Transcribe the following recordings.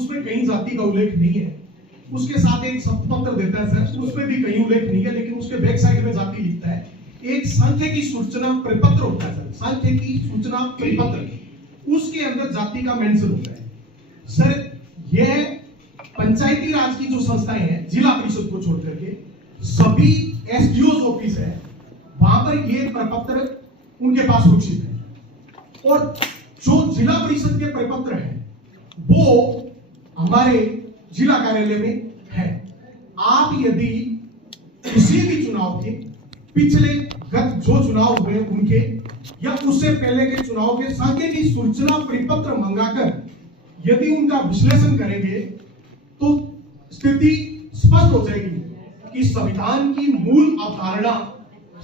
उसमें कहीं जाति का उल्लेख नहीं है। उसके साथ एक शपथ देता है सर, उसमें भी कहीं उल्लेख नहीं है, लेकिन उसके बैक साइड में जाति लिखता है। एक सांख्यिकी सूचना प्रपत्र होता है सर, सांख्यिकी सूचना प्रपत्र, उसके अंदर जाति का मेंशन होता है सर। यह पंचायती राज की जो संस्थाएं हैं, जिला परिषद को छोड़ करके सभी एसडीओ ऑफिस है, वहां पर ये प्रपत्र उनके पास सुरक्षित है। और जो जिला परिषद के प्रपत्र हैं वो हमारे जिला कार्यालय में है। आप यदि किसी भी चुनाव के पिछले गत जो चुनाव हुए उनके या उससे पहले के चुनाव के सांख्यिकी सूचना परिपत्र मंगाकर यदि उनका विश्लेषण करेंगे तो स्थिति स्पष्ट हो जाएगी कि संविधान की मूल अवधारणा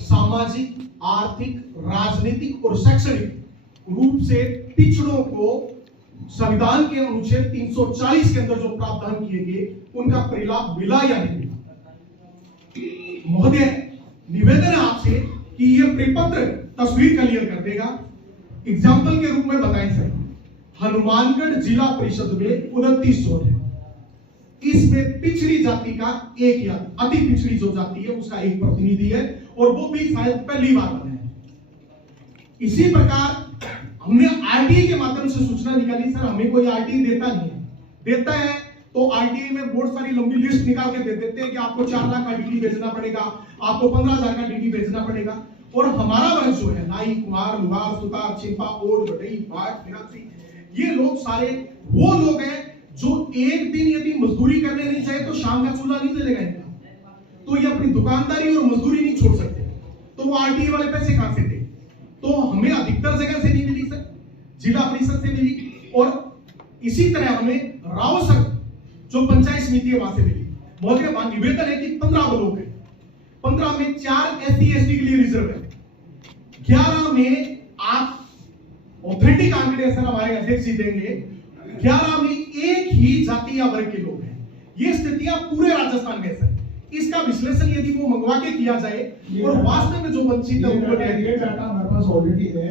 सामाजिक, आर्थिक, राजनीतिक और शैक्षणिक रूप से पिछड़ों को संविधान के अनुच्छेद 340 के अंदर जो प्रावधान किए गए उनका परिलाभ मिला या नहीं मिला। महोदय, निवेदन है आपसे कि यह प्रपत्र तस्वीर क्लियर कर देगा। एग्जाम्पल के रूप में बताएं सर, हनुमानगढ़ जिला परिषद में 29 वार्ड है, इसमें पिछड़ी जाति का एक या अति पिछड़ी जो जाति है उसका एक प्रतिनिधि है, और वो भी शायद पहली बार बना है। इसी प्रकार हमने आरटीआई के माध्यम से सूचना निकाली सर, हमें कोई आरटीआई देता नहीं है, देता है तो आरटीआई में बहुत सारी लंबी लिस्ट निकाल के दे देते हैं कि आपको 4 लाख का डीडी भेजना पड़ेगा, आपको 15,000 का डीडी भेजना पड़ेगा। और हमारा वर्ग जो है नाई, कुमार, लुहार, सुतार, छिपा, ओढ़, बटई, पाठ, फिनासी, ये लोग सारे वो लोग हैं जो एक दिन यदि मजदूरी करने नहीं चाहे तो शाम का चूल्हा नहीं जलेगा इनका, तो ये अपनी दुकानदारी और मजदूरी नहीं छोड़ सकते, तो वो आरटीआई वाले पैसे कहां से थे? तो हमें अधिकतर जगह से नहीं मिली सर, जिला परिषद से मिली, और इसी तरह हमें राव सर जो पंचायत समिति है वहां से मिली। महोदय, वहां निवेदन है कि 15 ब्लॉक है, 15 में 4 एससी एसटी के लिए रिजर्व है, 11 में आप ऑथेंटिक आंकड़े सर हमारे अध्यक्ष जी देंगे, 11 में एक ही जाति या वर्ग के लोग हैं। ये स्थितियां पूरे राजस्थान में सर, इसका विश्लेषण यदि वो मंगवा के किया जाए और वास्तव में जो वंचित है उनको ये डाटा हमारे पास ऑलरेडी है,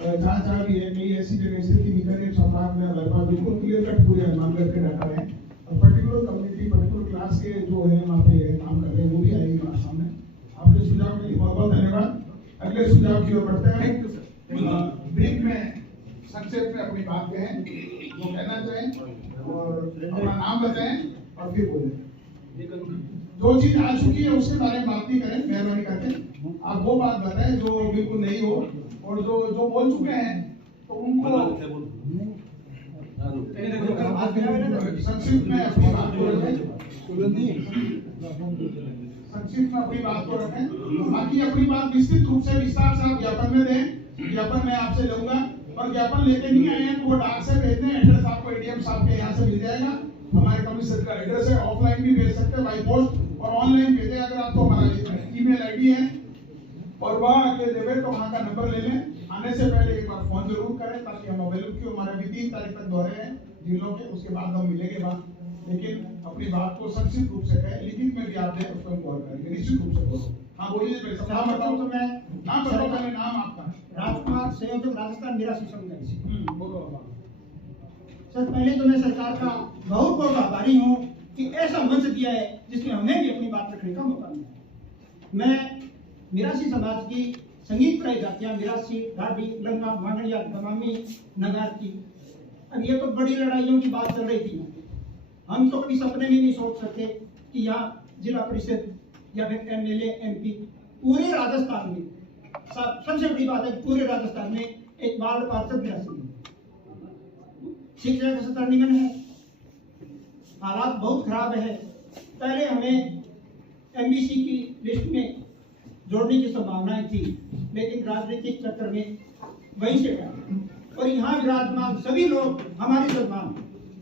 जहां भी है, कई ऐसी जगह स्थिति निकलने संभाग में हमारे पास बिल्कुल क्लियर कट पूरे मामले के डाटा है, और पर्टिकुलर कम्युनिटी, पर्टिकुलर क्लास के जो है वहां पे काम कर रहे हैं वो भी आएगी हमारे सामने। आपके सुझाव के लिए बहुत बहुत धन्यवाद। अगले सुझाव की ओर बढ़ते हैं। Thank you sir. ब्रीफ में संक्षेप में अपनी बात कहें, वो कहना चाहें और अपना नाम बताएं और फिर बोलें। जो चीज आ चुकी है उसके बारे में बात नहीं करें, मेहरबानी करके आप वो बात बताएं जो बिल्कुल नहीं हो, और जो बोल चुके हैं तो उनको संक्षिप्त में अपनी बात को रखें, संक्षिप्त में अपनी बात को रखें। बाकी अपनी बात विस्तृत रूप से विस्तार से आप ज्ञापन में दें, ज्ञापन मैं आपसे लूंगा, और ज्ञापन लेके नहीं आए हैं तो वो डाक से भेज दें, एड्रेस आपको एडीएम साहब के यहाँ से मिल जाएगा, हमारे कमिश्नर का एड्रेस है, ऑफलाइन भी भेज सकते हैं बाई पोस्ट, और ऑनलाइन भेजें अगर आपको हमारा ईमेल आईडी है, और वह आके देवे तो वहाँ का नंबर ले लें। आने से पहले एक बार फोन जरूर करें ताकि हम अवेलेबल, क्यों हमारे भी 3 तारीख तक दौरे हैं जिलों के, उसके बाद हम मिलेंगे बात, लेकिन अपनी बात को संक्षिप्त रूप से कहें, लिखित में भी आप दें उसको हम गौर करेंगे, निश्चित रूप से बोलो। हाँ बोलिए, नाम बताओ तो मैं नाम बताओ, पहले नाम आपका। राजकुमार संयोजक राजस्थान 82 समुदाय से। बोलो। सर, पहले तो मैं सरकार का बहुत बहुत आभारी हूँ कि ऐसा मंच दिया है जिसमें हमें भी अपनी बात रखने का मौका मिला। मैं मिरासी समाज की संगीत प्राय जातियां, मिरासी, ढाडी, लंगा, मांगड़िया, दमामी, नगारती, अब ये तो बड़ी लड़ाइयों की बात चल रही थी। हम तो कभी सपने में नहीं सोच सकते कि यहाँ जिला परिषद या फिर एमएलए, एमपी पूरे राजस्थान में, सबसे बड़ी बात है पूरे राजस्थान में एक वार्ड पार्षद मिरासी है। शिक्षा का स्तर निम्न है, हालात बहुत खराब है। पहले हमें एमबीसी की लिस्ट में जोड़ने की संभावनाएं थी, लेकिन राजनीतिक चक्कर में वहीं से गया। और यहाँ विराजमान सभी लोग हमारे सम्मान,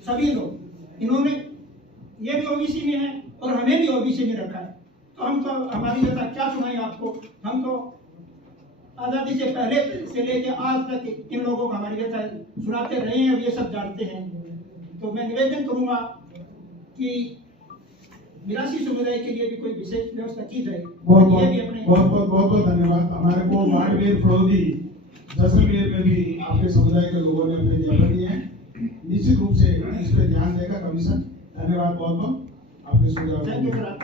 सभी लोग, इन्होंने ये भी ओबीसी में है और हमें भी ओबीसी में रखा है। तो हम तो हमारी जैसा क्या सुनाएं आपको, हम तो आजादी से पहले से लेकर आज तक इन लोगों को हमारी व्यथा सुनाते रहे हैं और ये सब जानते हैं। तो मैं निवेदन करूंगा कि मिरासी समुदाय के लिए भी कोई विशेष व्यवस्था की जाए। बहुत धन्यवाद। हमारे को वार्डवेयर फरोदी जैसलमेर में भी आपके समुदाय के लोगों ने अपने ज्ञापन दिए हैं, निश्चित रूप से इस पर ध्यान देगा कमीशन। धन्यवाद बहुत बहुत आपके सुझाव। Thank you sir.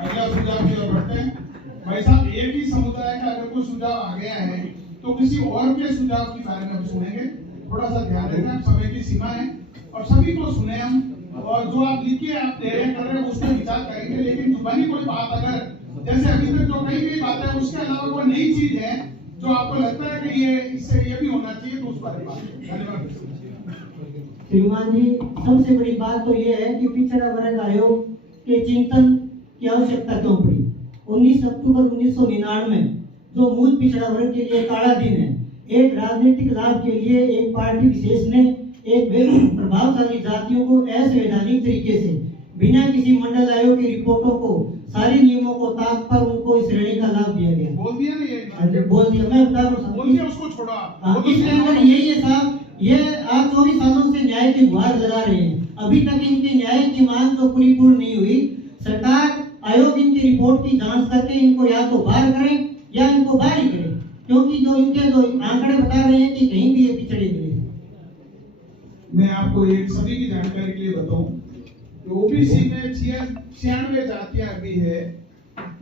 अगला सुझाव की ओर बढ़ते हैं। भाई साहब, एक ही समुदाय का अगर कोई सुझाव आ गया है तो किसी और के सुझाव के बारे में हम सुनेंगे। थोड़ा सा ध्यान रखें, समय की सीमा है और सभी को सुने हम, और जो आप लिखिए आप दे रहे कर रहे हैं उस पर विचार करेंगे। लेकिन जुबानी कोई बात अगर जैसे अभी तक जो कही गई बात है उसके अलावा कोई नई चीज है जो आपको लगता है कि ये इससे ये भी होना चाहिए तो उस पर बात। धन्यवाद श्रीमान जी, सबसे बड़ी बात तो ये है कि पिछड़ा वर्ग आयोग के चिंतन की आवश्यकता क्यों पड़ी। 19 अक्टूबर 1999 जो मूल पिछड़ा वर्ग के लिए काला दिन है, एक राजनीतिक लाभ के लिए एक पार्टी विशेष ने एक प्रभावशाली जातियों को असंवैधानिक तरीके से बिना किसी मंडल आयोग की रिपोर्टों को सारे नियमों को ताक पर उनको इस श्रेणी का लाभ दिया गया। बोल दिया ना ये, बोल दिया, मैं बता रहा हूँ। बोल दिया, उसको छोड़ा। इसके अंदर यही है साहब, ये आज 24 सालों से न्याय की गुहार लगा रहे हैं, अभी तक इनके न्याय की मांग तो पूरी नहीं हुई। सरकार आयोग इनकी रिपोर्ट की जांच करके इनको या तो बाहर करें या इनको बाहर ही करें, क्योंकि जो इनके जो आंकड़े बता रहे हैं कि कहीं भी ये पिछड़े नहीं है। मैं आपको एक सभी की जानकारी के लिए बताऊं, ओबीसी में 96 जातियां अभी है,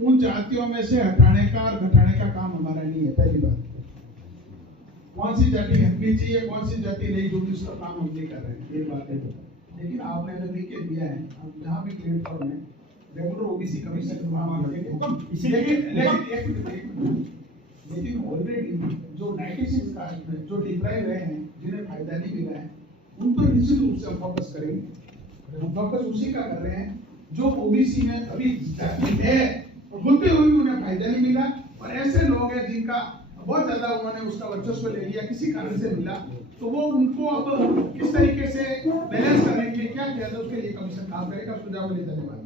उन जातियों में से हटाने का और घटाने का काम हमारा नहीं है। पहली बात, कौन सी जाति हटनी चाहिए कौन सी जाति नहीं, जो भी उसका काम हम नहीं कर रहे हैं, ये बात है। लेकिन आपने अगर लिख के दिया है, आप जहाँ भी प्लेटफॉर्म है रेगुलर ओबीसी कमीशन वहाँ लेकिन ऑलरेडी जो 96 कास्ट में जो डिप्राइव रहे हैं, जिन्हें फायदा नहीं मिला है, उन पर निश्चित रूप से हम फोकस करेंगे। हम फोकस उसी का कर रहे हैं जो ओबीसी में अभी जाति है और होते हुए भी उन्हें फायदा नहीं मिला, और ऐसे लोग हैं जिनका बहुत ज्यादा उन्होंने उसका वर्चस्व ले लिया, किसी कारण से मिला, तो वो उनको अब किस तरीके से बैलेंस करने के लिए क्या किया जाए उसके लिए कमीशन काम करेगा। सुझाव के लिए धन्यवाद।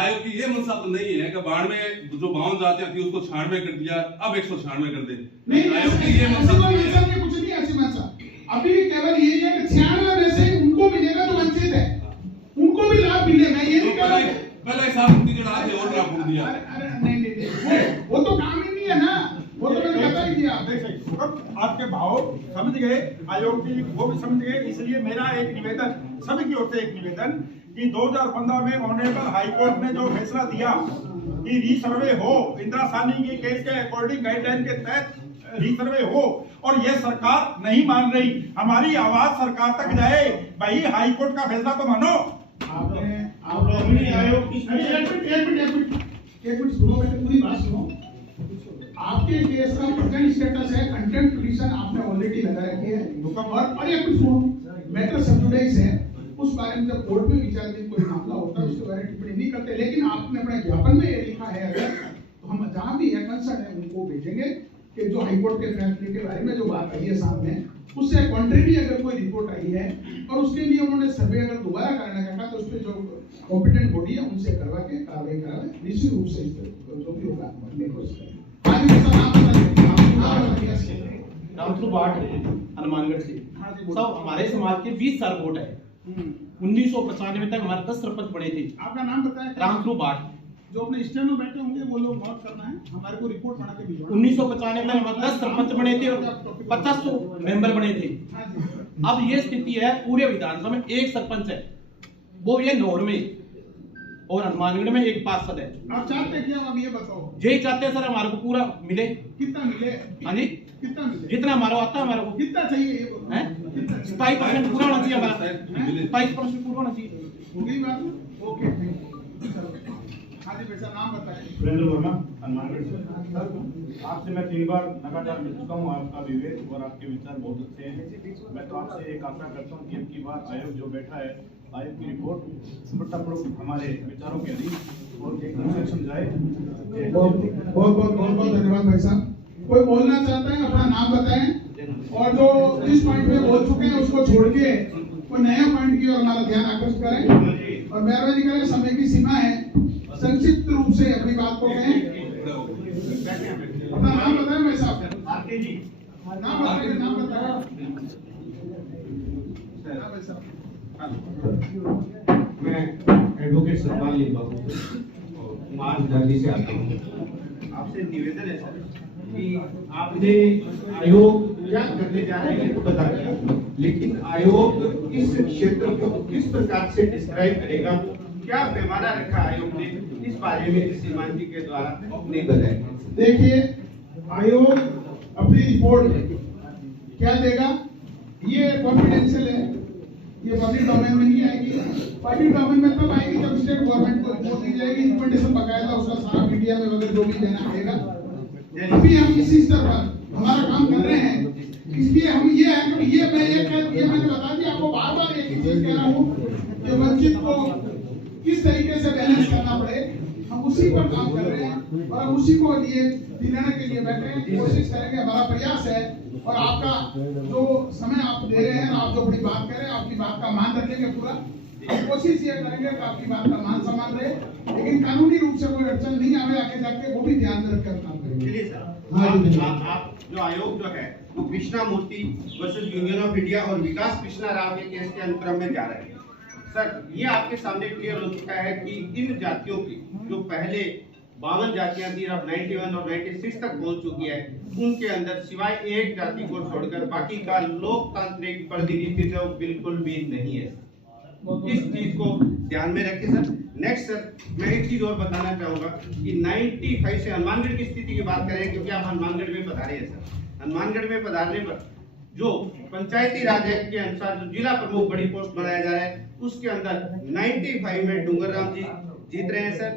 आयोग की ये मंशा तो नहीं है कि बाढ़ में जो 52 जातियां थी उसको 96 कर दिया, अब 196 कर दे। नहीं, आयोग की ये मंशा तो नहीं है। कुछ नहीं ऐसी मंशा, अभी केवल यही है कि 96 में से उनको मिलेगा जो वंचित है, उनको भी लाभ मिलेगा। ये नहीं पहले हिसाब उनकी जो रात है और लाभ उड़ दिया। अरे नहीं, वो तो काम ही नहीं है ना, वो तो मैंने कहता ही दिया। आपके भाव समझ गए, आयोग की वो भी समझ गए, इसलिए मेरा एक निवेदन, सभी की ओर से एक निवेदन कि 2015 में ऑनरेबल हाई कोर्ट ने जो फैसला दिया कि रीसर्वे हो, इंदिरा साहनी के केस के अकॉर्डिंग गाइडलाइन के तहत रीसर्वे हो, और ये सरकार नहीं मान रही। हमारी आवाज सरकार तक जाए, भाई हाई कोर्ट का फैसला तो मानो। आपने आयोग की एक मिनट सुनो, पहले पूरी बात सुनो। आपके केस का प्रेजेंट स्टेटस है कंटेम्प्ट पिटीशन आपने ऑलरेडी लगा रखी है, और एक मिनट सुनो, मैटर सब जुडिस है, उस बारे में जब कोर्ट में विचाराधीन कोई मामला होता है उसके बारे में टिप्पणी नहीं करते। लेकिन आपने अपने ज्ञापन में ये लिखा है अगर, तो हम जहां भी है कंसर्न है उनको भेजेंगे कि जो हाईकोर्ट के फैसले के बारे में जो बात आई है सामने, उससे कॉन्ट्रेरी अगर कोई रिपोर्ट आई है और उसके लिए उन्होंने सर्वे अगर दोबारा करने का कहा तो उस पर जो कॉम्पिटेंट बॉडी है उनसे करवा के कार्रवाई करावे, निश्चित रूप से जो भी होगा हनुमानगढ़ से सब हमारे समाज के 20 साल वोट है। 1995 तक हमारे 10 सरपंच बने थे। आपका नाम बताएं? रामसू बाट। जो अपने स्टेशन में बैठे होंगे वो लोग नोट करना है, हमारे को रिपोर्ट बना के भिजवाना। 1995 में हमारे 10 सरपंच बने थे और 50 मेंबर बने थे। अब ये स्थिति है, पूरे विधानसभा में एक सरपंच है, वो ये नौड़ में, और हनुमानगढ़ में एक पार्षद है। आप चाहते क्या, अब ये बताओ? यही चाहते हैं सर, हमारे को पूरा मिले। कितना मिले? हाँ जी, कितना मिले? जितना हमारा आता है हमारे को। कितना चाहिए ये बोलो? 27% पूरा होना चाहिए हमारा, 27% पूरा होना चाहिए। हो गई बात? ओके, हाँ जी बेटा, नाम बताएं। सुरेंद्र वर्मा, हनुमानगढ़ से। आपसे मैं 3 बार लगातार मिल चुका हूँ, आपका विवेक और आपके विचार बहुत अच्छे हैं। मैं तो आपसे एक आशा करता हूँ कि अब की बार आयोग जो बैठा है, आयोग की रिपोर्ट सफलतापूर्वक हमारे विचारों के अधीन और एक दूसरे समझाए। बहुत धन्यवाद भाई साहब। कोई बोलना चाहता है अपना नाम बताएं, और जो इस पॉइंट पे बोल चुके हैं उसको छोड़ के कोई नया पॉइंट की ओर हमारा ध्यान आकर्षित करें, और मेहरबानी करें, समय की सीमा है, संक्षिप्त रूप से अपनी बात को कहें। अपना नाम बताएं भाई साहब। आरके जी, नाम बताएं, नाम बताएं। भाई साहब, मैं एडवोकेट सतपाल लिंबा कुमार दिल्ली से आता हूँ। आपसे निवेदन है सर कि आपने आयोग क्या करने जा रहे हैं तो बता दिया, लेकिन आयोग इस क्षेत्र को किस प्रकार से डिस्क्राइब करेगा, क्या पैमाना रखा आयोग ने, इस बारे में श्रीमान जी के द्वारा नहीं बताया। देखिए, आयोग अपनी रिपोर्ट क्या देगा, ये कॉन्फिडेंशियल है, ये पब्लिक डोमेन में नहीं आएगी। पब्लिक डोमेन में तब आएगी जब स्टेट गवर्नमेंट को रिपोर्ट दी जाएगी, रिकमेंडेशन बकायदा उसका सारा मीडिया में वगैरह जो भी देना पड़ेगा। अभी हम इसी स्तर पर हमारा काम कर रहे हैं, इसलिए हम ये है कि ये मैंने बता दिया आपको, बार बार एक ही चीज कह रहा हूँ कि वंचित को किस तरीके से बैलेंस करना पड़े, हम उसी पर काम कर रहे हैं और हम उसी को लिए दिलाने के लिए बैठे हैं, कोशिश करेंगे, हमारा प्रयास है। और आपका जो समय आप दे रहे हैं, आप जो बड़ी बात कह रहे हैं, आपकी बात का मान रखेंगे पूरा, हम कोशिश ये करेंगे कि आपकी बात का मान सम्मान रहे, लेकिन कानूनी रूप से कोई अड़चन नहीं आवे, आगे जाके वो भी ध्यान में रखकर काम करेंगे। चलिए सर, हाँ, आप जो आयोग जो है वो कृष्णा मूर्ति वर्सेस यूनियन ऑफ इंडिया और विकास कृष्णा राव के केस के अनुक्रम में जा रहे हैं। सर, ये आपके सामने क्लियर हो चुका है कि इन जातियों की जो पहले 52 जातियां थी, अब 91 और 96 तक पहुंच चुकी है, उनके अंदर सिवाय एक जाति को छोड़कर बाकी का लोकतांत्रिक प्रतिनिधित्व बिल्कुल भी नहीं है। इस चीज को ध्यान में रखें सर। नेक्स्ट सर, मैं एक चीज और बताना चाहूंगा कि 95 से हनुमानगढ़ की स्थिति की बात करें, क्योंकि आप हनुमानगढ़ में पधारे हैं सर। हनुमानगढ़ में पधारने पर जो पंचायती राज एक्ट के अनुसार जो जिला प्रमुख बड़ी पोस्ट बनाया जा रहा है, उसके अंदर 95 में डूंगर राम जी जीत रहे हैं सर,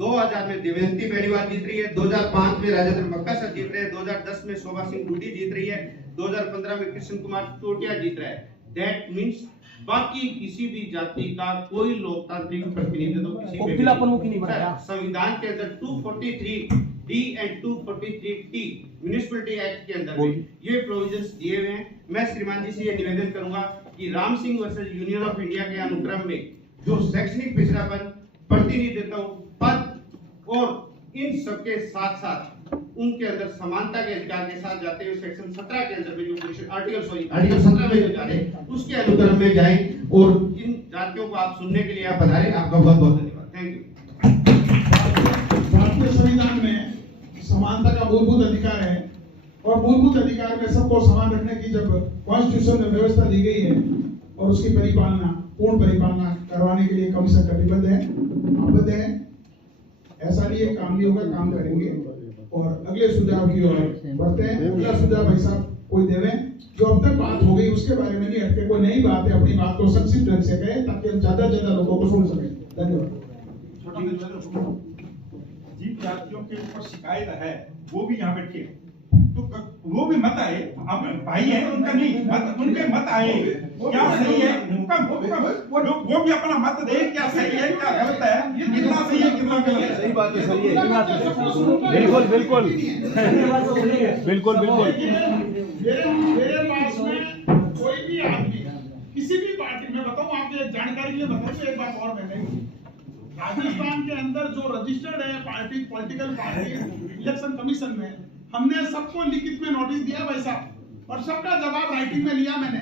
2000 में देवंती बेड़ीवाल जीत रही है, 2005 में राजेंद्र मक्का सर जीत रहे हैं, 2010 में शोभा सिंह गुड्डी जीत रही है, 2015 में कृष्ण कुमार टोटिया जीत रहा है। दैट मीन्स बाकी किसी भी जाति का कोई लोकतांत्रिक प्रतिनिधित्व किसी में नहीं है। संविधान के अंदर 243D and 243T municipality act के अंदर भी ये प्रोविजंस दिए हुए हैं। मैं श्रीमान जी से ये निवेदन करूंगा कि Ram Singh versus union of India के अनुक्रम में जो शैक्षणिक पिछड़ापन, प्रतिनिधित्व, पद और इन सबके साथ साथ उनके अंदर समानता के अधिकार के साथ जाते हुए सेक्शन 17 के अंदर में जो आर्टिकल 17 में जो जा रहे उसके अनुक्रम में जाए और इन जातियों को आप सुनने के लिए आप पधारे। आपका बहुत बहुत धन्यवाद। Thank you. भारतीय संविधान में समानता का मूलभूत अधिकार है और मूलभूत अधिकार में सबको समान रखने की जब कॉन्स्टिट्यूशन में व्यवस्था दी गई है और उसकी परिपालना, पूर्ण परिपालना करवाने के लिए कमीशन कटिबद्ध है, आबद्ध है। ऐसा नहीं है काम नहीं होगा, काम करेंगे और अगले सुझाव की ओर बढ़ते हैं। अगला सुझाव भाई साहब कोई देवे, जो अब तक बात हो गई उसके बारे में नहीं हटके कोई नई बात है, अपनी बात को संक्षिप्त ढंग से कहे ताकि हम ज्यादा लोगों को सुन सके। धन्यवाद। जिन जातियों के ऊपर शिकायत है वो भी यहाँ बैठे, तो वो भी मत आए, अब भाई है उनका नहीं मत, उनके मत आए, क्या सही है वो भी अपना मत दे, क्या सही है क्या गलत है, कितना सही है कितना गलत है। सही बात है, सही है, बिल्कुल बिल्कुल बिल्कुल बिल्कुल। मेरे पास में कोई भी आदमी किसी भी पार्टी में, बताऊं आपके जानकारी के लिए बताऊं एक बात और, मैंने राजस्थान के अंदर जो रजिस्टर्ड है party, political party election commission में, हमने सबको लिखित में नोटिस दिया भाई साहब, और सबका जवाब राइटिंग में लिया मैंने,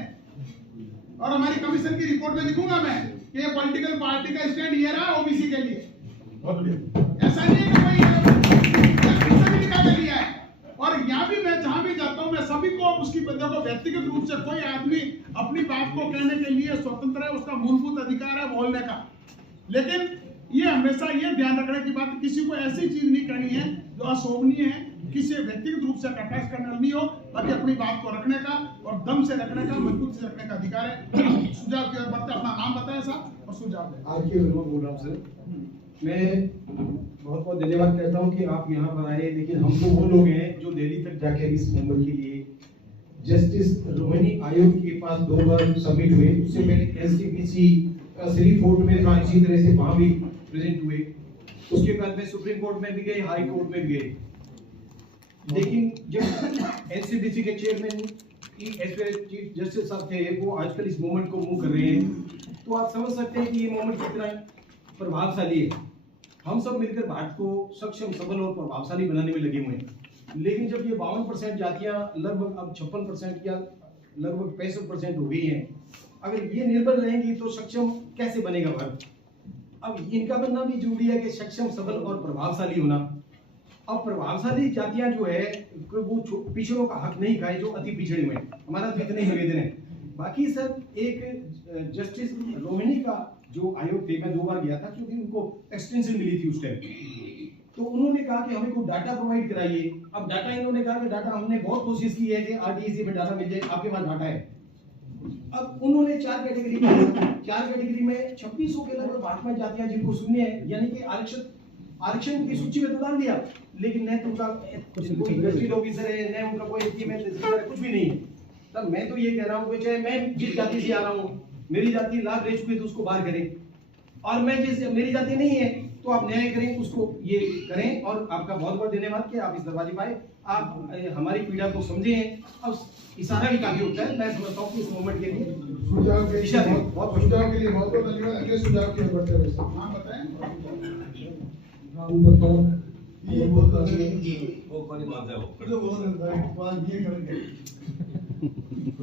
और हमारी कमीशन की रिपोर्ट में लिखूंगा मैं कि ये पॉलिटिकल पार्टी का स्टैंड ये रहा ओबीसी के लिए। ऐसा नहीं है कि भाई लिखा के लिया है। और यहाँ भी मैं जहां भी जाता हूँ मैं सभी को उसकी बंदे को व्यक्तिगत रूप से, कोई आदमी अपनी बात को कहने के लिए स्वतंत्र है, उसका मूलभूत अधिकार है बोलने का, लेकिन ये हमेशा ये ध्यान रखने की बात, किसी को ऐसी चीज नहीं करनी है जो अशोभनीय है, किसी व्यक्तिगत रूप से कटाक्ष करना नहीं हो, बाकी अपनी बात को रखने का और दम से रखने का, मजबूत से रखने का अधिकार है। सुझाव की ओर बढ़ते, अपना नाम बताएं साहब और सुझाव दें। आरके वर्मा बोल रहा हूँ सर। मैं बहुत बहुत धन्यवाद कहता हूँ कि आप यहाँ पर आए, लेकिन हम तो वो लोग हैं जो दिल्ली तक जाकर इस होमवर्क के लिए जस्टिस रोहिणी आयोग के पास 2 बार सबमिट हुए, उससे पहले एसजीपीसी श्री फोर्ट में था, इसी तरह से वहाँ भी प्रेजेंट हुए, उसके बाद में सुप्रीम कोर्ट में भी गए, हाई कोर्ट में भी गए। लेकिन जब एनसीबीसी के चेयरमैन चीफ जस्टिस साहब थे, वो आजकल इस मूवमेंट को मूव कर रहे हैं, तो आप समझ सकते हैं कि ये मूवमेंट कितना प्रभावशाली है। हम सब मिलकर भारत को सक्षम, सबल और प्रभावशाली बनाने में लगे हुए हैं। लेकिन जब ये 52% जातियां लगभग अब 56% या लगभग 65% हो गई हैं, अगर ये निर्भर रहेंगी तो सक्षम कैसे बनेगा भारत। अब इनका बनना भी जरूरी है कि सक्षम, सबल और प्रभावशाली होना। अब प्रभावशाली जातियां जो है वो पिछड़ों का हक नहीं खाए जो अति पिछड़े हुए हैं। हमारा तो इतना ही निवेदन है। बाकी सर एक जस्टिस रोहिणी का जो आयोग थे, मैं 2 बार गया था क्योंकि उनको एक्सटेंशन मिली थी उस टाइम, तो उन्होंने कहा कि हमें कोई डाटा प्रोवाइड कराइए। अब डाटा इन्होंने कहा कि डाटा हमने बहुत कोशिश की है कि आरटीसी में डाटा मिल जाए, आपके पास डाटा है। अब उन्होंने 4 कैटेगरी में 4 कैटेगरी में 2600 के लगभग महात्मा जातियां जिनको सुनने हैं, यानी कि आरक्षण की सूची में तो डाल दिया, लेकिन न तो उनका कोई इंडस्ट्रियल ऑफिसर है, न उनका कोई एटीएमएल कुछ भी नहीं है। तब मैं तो ये कह रहा हूँ कि चाहे मैं जिस जाति से आ रहा हूँ, मेरी जाति लाभ ले चुकी है तो उसको बाहर करें, और मैं जिस मेरी जाति नहीं है तो आप न्याय करें, उसको ये करें। और आपका बहुत बहुत धन्यवाद कि आप इस दरवाजे पाए, आप हमारी पीड़ा को समझे हैं। अब इशारा भी काफी होता है, मैं समझता हूँ कि इस मूवमेंट के लिए सुझाव के लिए बहुत धन्यवाद। अगले सुझाव की ओर बढ़ते हुए हाँ बताएं। ये बहुत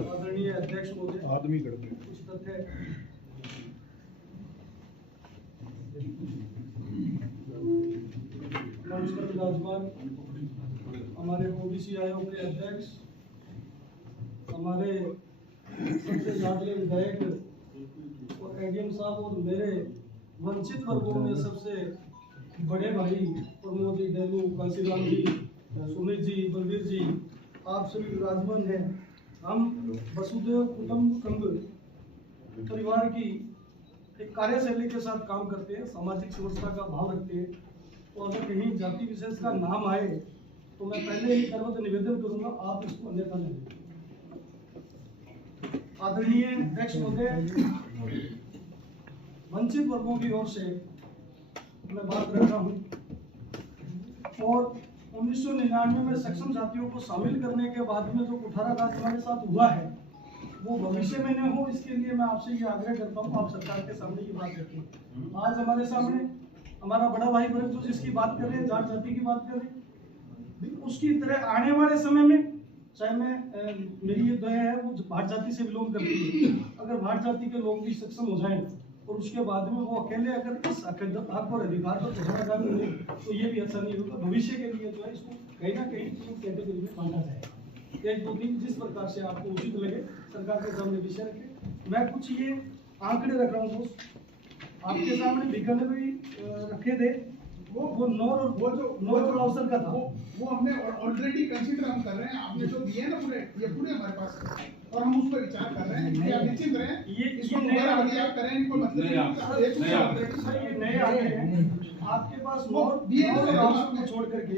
आदरणीय अध्यक्ष महोदय, आदमी करते कुछ तथ्य मंच पर विराजमान हमारे ओबीसी आयोग के अध्यक्ष, हमारे सबसे लाडले विधायक और एडीएम साहब और मेरे वंचित वर्गों में सबसे बड़े भाई प्रमोद जी, डेलू, काशीराम जी, सुमित जी, बलवीर जी, आप सभी विराजमान हैं। हम वसुदेव कुटुंबकम परिवार की एक कार्यशैली के साथ काम करते हैं, सामाजिक समरसता का भाव रखते हैं, तो अगर कहीं जाति विशेष का नाम आए तो मैं पहले ही करवत निवेदन करूंगा, आप इसको अन्यथा नहीं। आदरणीय अध्यक्ष महोदय, वंचित वर्गों की ओर से मैं बात रख रहा हूँ, और 1999 में सक्षम जातियों को शामिल करने के बाद में जो कुठाराघात हमारे साथ हुआ है वो भविष्य में न हो, इसके लिए मैं आपसे ये आग्रह करता हूँ, आप सरकार के सामने ये बात रखें। आज हमारे सामने हमारा बड़ा भाई वर्ग जो जिसकी बात कर रहे हैं, जाट जाति की बात कर रहे हैं, उसकी तरह आने वाले समय में चाहे मैं मेरी ये दया है वो भाट जाति से बिलोंग करती है, अगर भाट जाति के लोग भी सक्षम हो जाएं और उसके बाद में वो अकेले अगर इस हक और अधिकार पर पहुंचना नहीं तो ये भी अच्छा नहीं होगा। भविष्य के लिए जो है इसको कहीं ना कहीं 3 कैटेगरी में बांटा जाए, 1, 2, 3 जिस प्रकार से आपको उचित लगे सरकार के सामने विषय रखे। मैं कुछ ये आंकड़े रख रहा हूँ दोस्त, आपके सामने विकल्प भी रखे थे, वो नोर अवसर का था, वो हमने ऑलरेडी कंसीडर हम कर रहे हैं। आपने जो दिए ना पूरे हमारे पास है और हम उस पर विचार कर रहे हैं कि आप निश्चित रहें, ये इसको दोबारा बढ़िया करें, इनको मतलब ये नए आंकड़े हैं आपके पास, नोर छोड़ करके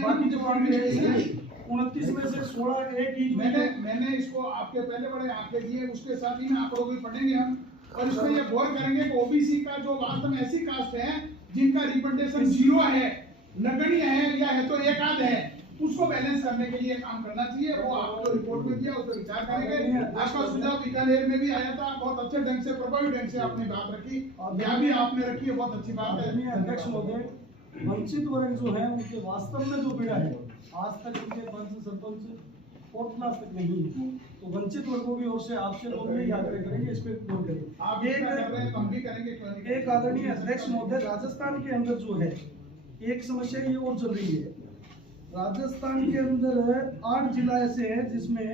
बाकी जो आंकड़े हैं 29 में से 16 एक ही। मैंने इसको आपके पहले बड़े आंकड़े दिए, उसके साथ ही में आंकड़ों को पढ़ेंगे हम, और इसमें ये गौर करेंगे कि ओबीसी का जो वास्तव में ऐसी कास्ट है जिनका रिप्रेजेंटेशन 0 है, नगण्य है या है तो एक आध है, उसको बैलेंस करने के लिए काम करना चाहिए। वो आपको रिपोर्ट में दिया, उस पर विचार करेंगे। आपका सुझाव बीकानेर में भी आया था, बहुत अच्छे ढंग से प्रभावी ढंग से आपने बात रखी, और यहाँ भी आपने रखी है, बहुत अच्छी बात है। अध्यक्ष महोदय, वंचित वर्ग जो है उनके वास्तव में जो पीड़ा है, आज तक उनके पंच सरपंच 4th क्लास तक नहीं है, तो वंचित वर्गों की ओर से आपसे लोग यही आग्रह करेंगे, इस पे गौर करें। आप हम भी करेंगे। एक आदरणीय अध्यक्ष महोदय, राजस्थान के अंदर जो है एक समस्या ये और चल रही है। राजस्थान के अंदर 8 जिला ऐसे हैं जिसमें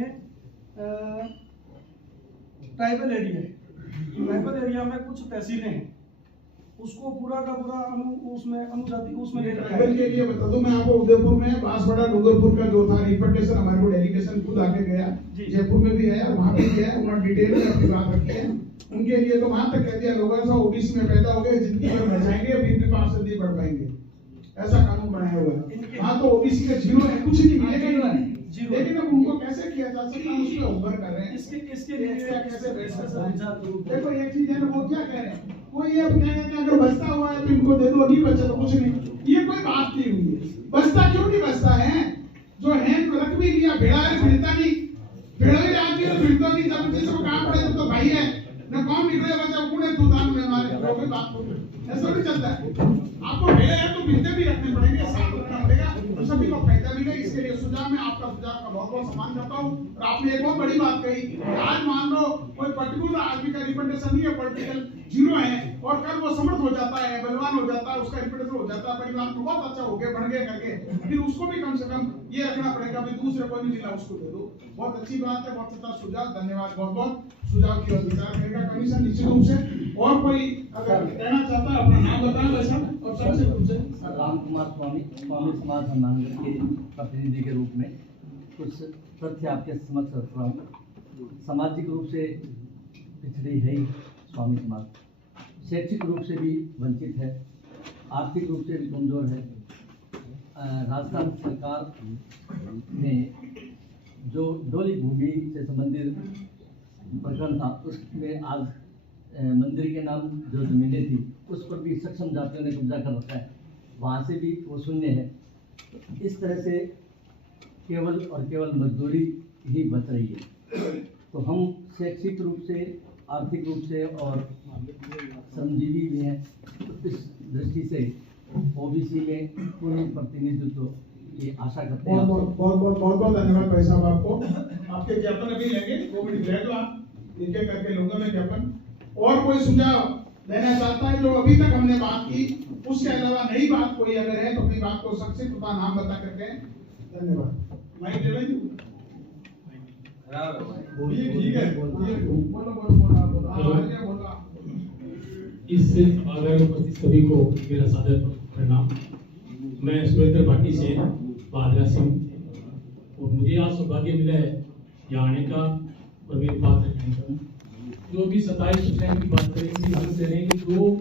ट्राइबल एरिया है। ट्राइबल एरिया में कुछ तहसीलें हैं, उसको पूरा का पूरा उसमें अनुजाति उसमें ले रखा है। के लिए बता दूं मैं आपको, उदयपुर में बांसवाड़ा डूंगरपुर का जो था रिप्रेजेंटेशन, हमारे को डेलीगेशन खुद आके गया, जयपुर में भी है और वहाँ पे भी है, उन्होंने डिटेल में अपनी बात रखी है। उनके लिए तो वहाँ तक कह दिया लोगों से ओबीसी में पैदा हो गए, जिंदगी में बढ़ जाएंगे, अभी इनके पास से नहीं बढ़ पाएंगे, ऐसा कानून बनाया हुआ है। हाँ तो ओबीसी का 0 है, कुछ नहीं मिलेगा, लेकिन अब उनको कैसे किया जा सकता है, उसमें उम्र कर रहे हैं। इसके लिए कैसे देखो एक चीज है ना, वो क्या कह रहे हैं, कोई ये कहेगा कि अगर बचता हुआ है तो इनको दे दो, नहीं बचा तो कुछ नहीं, ये कोई बात नहीं हुई है। बचता क्यों नहीं बचता है, जो है तो रख भी लिया, भेड़ा है फिरता नहीं, भेड़ा ही आदमी तो फिरता नहीं, जब जिसको काम पड़े तो भाई है ना, कौन निकले बचा पुणे तुदान में हमारे कोई बात ऐसा नहीं चलता है। आपको भेड़े हैं तो बिंदे भी रखने पड़ेंगे, साफ रखना पड़ेगा, तो सभी को फायदा मिले। इसके लिए सुझाव में आपका आपका सुझाव का बहुत बहुत सम्मान करता हूँ। और आपने एक बहुत बड़ी बात कही कि आज मान लो कोई पर्टिकुलर आदमी का रिप्रेजेंटेशन नहीं है, पॉलिटिकल जीरो है, और कल वो समर्थ हो जाता है, बलवान हो जाता है, उसका रिप्रेजेंटेशन हो जाता है, परिवार में बहुत अच्छा हो गया, बढ़ गया करके, फिर उसको भी कम से कम ये रखना पड़ेगा भी दूसरे कोई भी जिला उसको दे दो। बहुत अच्छी बात है, बहुत अच्छा सुझाव, धन्यवाद बहुत बहुत। सुझाव की ओर विचार करेगा कमीशन निश्चित रूप से। और कोई अगर कहना चाहता है अपना नाम बताएं वैसा, और सबसे पूछे। राम कुमार स्वामी समाज हनुमानगढ़ के प्रतिनिधि के रूप में कुछ तथ्य आपके समक्ष रख रहा हूँ। सामाजिक रूप से पिछड़ी है ही स्वामी समाज, शैक्षिक रूप से भी वंचित है, आर्थिक रूप से भी कमजोर है। राजस्थान सरकार ने जो डोली भूमि से संबंधित प्रकरण था उसमें आज मंदिर के नाम जो जमीनें थी उस पर भी सक्षम जातियों ने कब्जा कर रखा है, वहाँ से भी वो शून्य है। इस तरह से केवल और केवल मजदूरी ही बच रही है। तो हम शैक्षिक रूप से, आर्थिक रूप से और श्रमजीवी भी हैं, तो इस दृष्टि से ओबीसी में पूर्ण प्रतिनिधित्व की आशा करते हैं। बहुत धन्यवाद भाई साहब आपको। आपके ज्ञापन अभी लेंगे, 2 मिनट रह दो, आप एक एक करके लूंगा मैं ज्ञापन। और कोई सुझाव देना चाहता है जो अभी तक हमने बात की, उसके अलावा नई बात कोई अगर है तो अपनी बात को संक्षिप्त तथा नाम बता करके। धन्यवाद। माइक दे लीजिए। ठीक है, बोलो। इस आगे उपस्थित सभी को मेरा सादर प्रणाम। मैं सुरेंद्र भाटी से भादरा सिंह, और मुझे आज सौभाग्य मिला है यहाँ आने का और मेरी बात रखने का। जो भी 27% की बात करेंगे, ध्यान से रहे कि जो